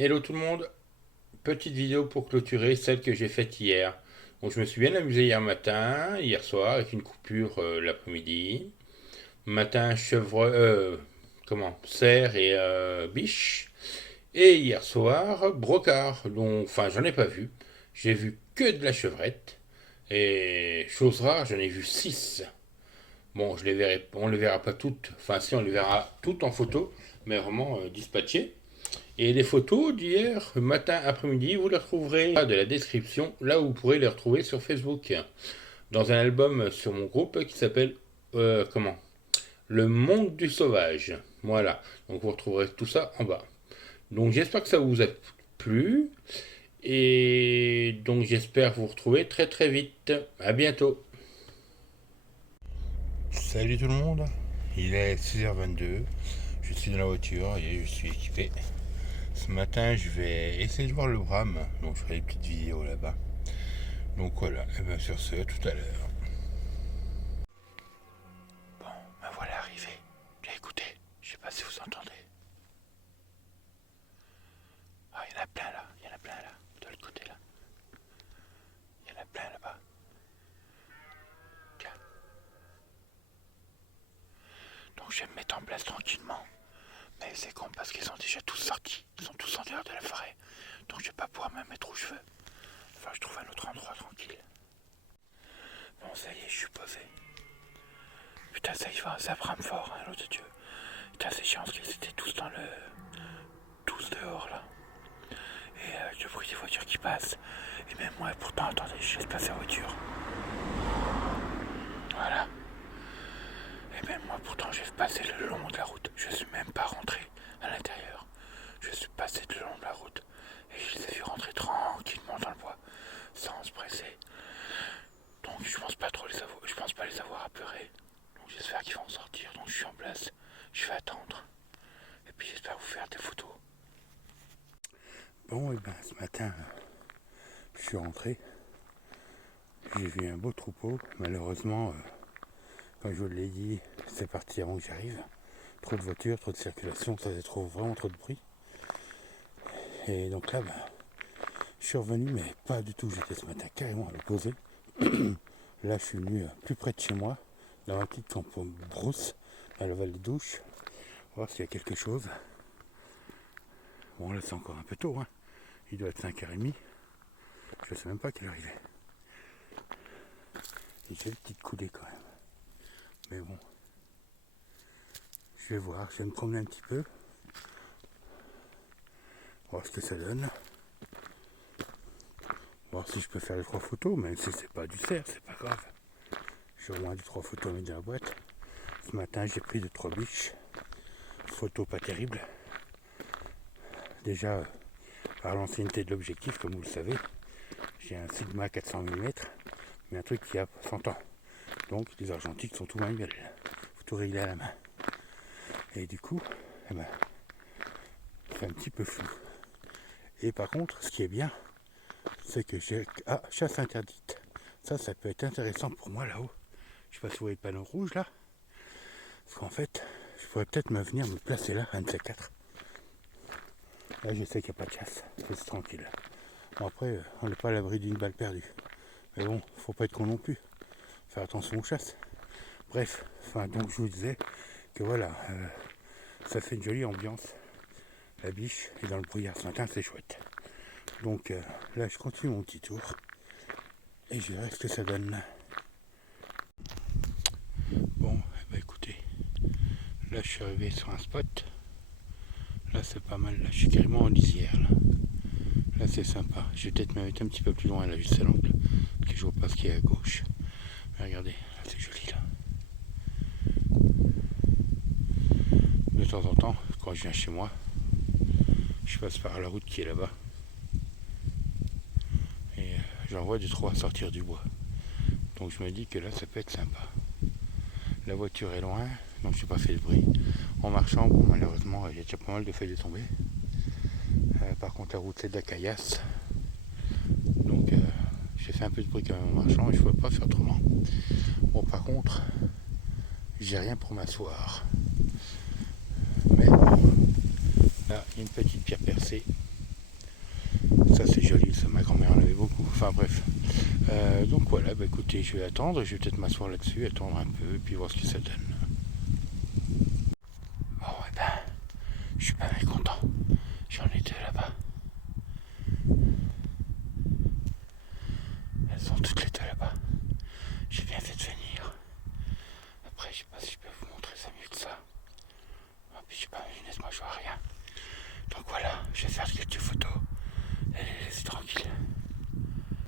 Hello tout le monde, petite vidéo pour clôturer celle que j'ai faite hier. Donc je me suis bien amusé hier matin, hier soir avec une coupure l'après-midi. Matin cerf et biche. Et hier soir brocard. Donc enfin j'en ai pas vu. J'ai vu que de la chevrette. Et chose rare, j'en ai vu 6. Bon, on les verra pas toutes. Enfin si on les verra toutes en photo, mais vraiment dispatchées. Et les photos d'hier, matin, après-midi, vous les retrouverez de la description, là où vous pourrez les retrouver sur Facebook, dans un album sur mon groupe qui s'appelle comment Le Monde du Sauvage. Voilà, donc vous retrouverez tout ça en bas. Donc j'espère que ça vous a plu, et donc j'espère vous retrouver très très vite. À bientôt. Salut tout le monde, il est 6h22, je suis dans la voiture et je suis équipé. Ce matin, je vais essayer de voir le Bram, donc je ferai des petites vidéos là-bas. Donc voilà, et bien sur ce, tout à l'heure. Bon, me voilà arrivé. Bien écoutez, je sais pas si vous entendez. Ah, il y en a plein là, il y en a plein là, de l'autre côté là. Il y en a plein là-bas. Tiens. Donc je vais me mettre en place tranquillement. Mais c'est con parce qu'ils sont déjà tous sortis. Ils sont tous en dehors de la forêt. Donc je vais pas pouvoir me mettre où je veux. Enfin, je trouve un autre endroit tranquille. Bon, ça y est, je suis posé. Putain, ça y va, ça brame fort, hein, l'autre de Dieu. Putain, c'est chiant parce qu'ils étaient tous dehors là. Et avec le bruit des voitures qui passent. Et même moi, pourtant, attendez, je laisse passer la voiture. Voilà. Et même moi, pourtant, j'ai passé le long de la route. Je suis même pas rentré à l'intérieur. Je suis passé le long de la route. Et je les ai vus rentrer tranquillement dans le bois, sans se presser. Donc je pense pas les avoir apeurés. Donc j'espère qu'ils vont sortir. Donc je suis en place. Je vais attendre. Et puis j'espère vous faire des photos. Bon, et ben ce matin, je suis rentré. J'ai vu un beau troupeau. Malheureusement, comme je vous l'ai dit, c'est parti avant que j'arrive. Trop de voitures, trop de circulation, ça faisait vraiment trop de bruit. Et donc là, ben, je suis revenu, mais pas du tout. J'étais ce matin carrément à l'opposé. Là, je suis venu plus près de chez moi, dans ma petite campagne brousse, dans la vallée de Douche, voir s'il y a quelque chose. Bon, là, c'est encore un peu tôt, hein. Il doit être 5h30. Je sais même pas quelle heure il est. Il fait une petite coulée quand même. Mais bon, je vais voir, je vais me promener un petit peu, voir ce que ça donne. Voir si je peux faire les 3 photos, même si c'est pas du cerf, c'est pas grave. J'ai au moins du 3 photos à mettre dans la boîte. Ce matin, j'ai pris 2-3 biches. Photos pas terribles. Déjà, par l'ancienneté de l'objectif, comme vous le savez, j'ai un Sigma 400 mm, mais un truc qui a 100 ans. Donc les argentiques sont tout manuels. Faut tout régler à la main. Et du coup, eh ben, c'est un petit peu flou. Et par contre, ce qui est bien, c'est que j'ai... Ah, chasse interdite. Ça peut être intéressant pour moi là-haut. Je sais pas si vous voyez le panneau rouge là. Parce qu'en fait, je pourrais peut-être venir me placer là, un de ces 4. Là, je sais qu'il n'y a pas de chasse. C'est tranquille. Bon, après, on n'est pas à l'abri d'une balle perdue. Mais bon, faut pas être con non plus. Faire attention aux chasses. Bref, donc je vous disais que voilà, ça fait une jolie ambiance. La biche est dans le brouillard ce matin, c'est chouette. Donc là, je continue mon petit tour. Et je verrai ce que ça donne. Bon, bah écoutez, là je suis arrivé sur un spot. Là c'est pas mal, là je suis carrément en lisière. Là c'est sympa. Je vais peut-être me mettre un petit peu plus loin là, juste à l'angle. Parce que je vois pas ce qu'il y a à gauche. Mais regardez, là c'est joli là. De temps en temps, quand je viens chez moi, je passe par la route qui est là-bas. Et j'en vois 2-3 sortir du bois. Donc je me dis que là ça peut être sympa. La voiture est loin, donc je n'ai pas fait de bruit. En marchant, bon malheureusement il y a déjà pas mal de feuilles de tomber. Par contre la route c'est de la caillasse. Donc j'ai fait un peu de bruit quand même en marchant et je ne pouvais pas faire autrement. Bon par contre, j'ai rien pour m'asseoir. Mais là il y a une petite pierre percée. Ça c'est joli, ça ma grand-mère en avait beaucoup. Enfin bref. Donc voilà, bah écoutez, je vais attendre, je vais peut-être m'asseoir là-dessus, attendre un peu, et puis voir ce que ça donne. Bon, ouais ben, je suis pas mécontent.